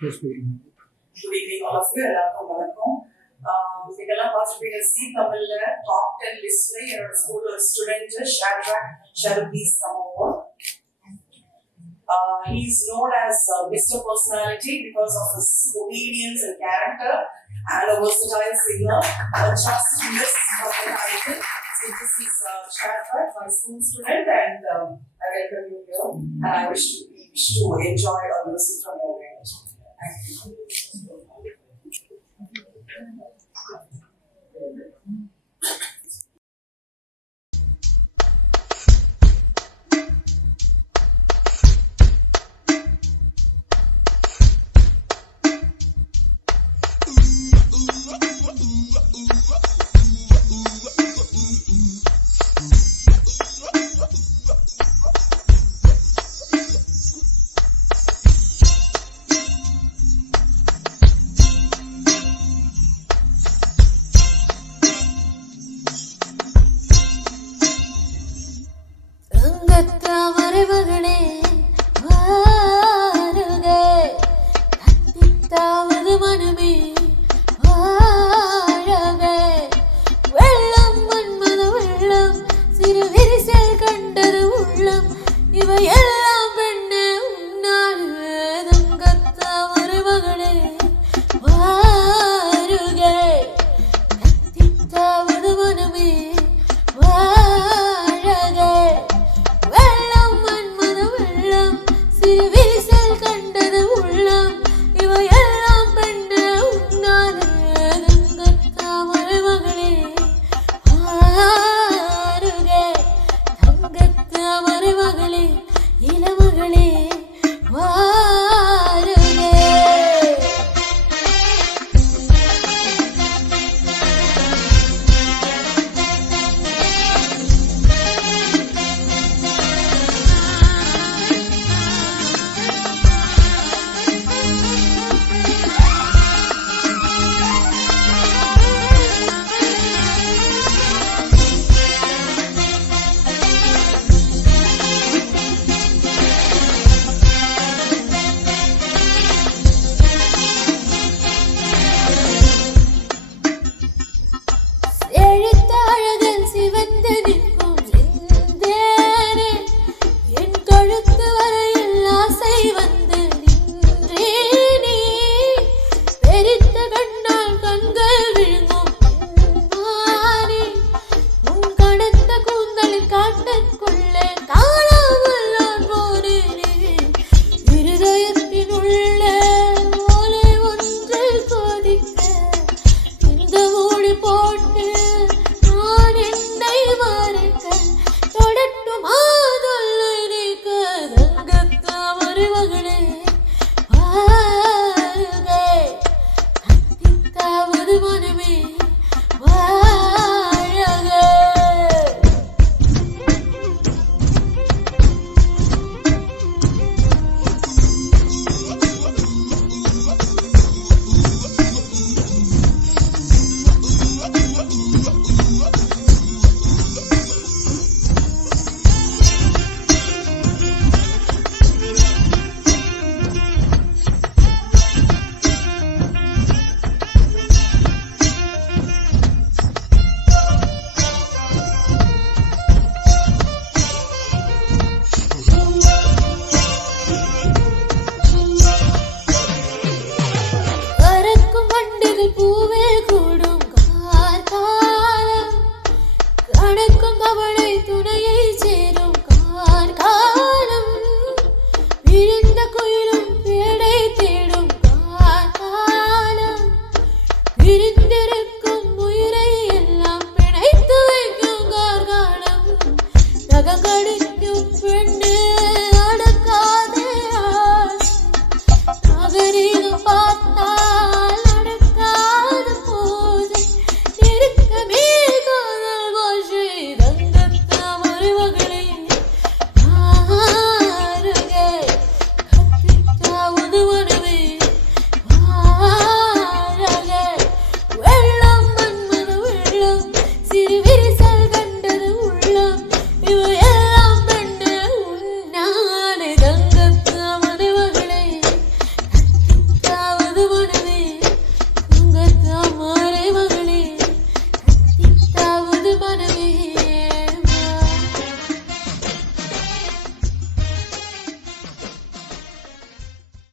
Yes, ma'am. Good evening, all of you. எல்லாருக்கும் வணக்கம். இதெல்லாம் பார்த்துருப்பீங்க சி தமிழ்ல டாப் 10 லிஸ்ட்ல என்னோட ஸ்கூல்ல ஒரு ஸ்டூடெண்ட் ஷாட்ராக் ஷரபீஸ் come over. He is known as Mr. Personality because of his obedience and character and a versatile singer. Just miss of the title. So this is Shadrach, my school student, and I welcome you here. And I wish to enjoy or listen from your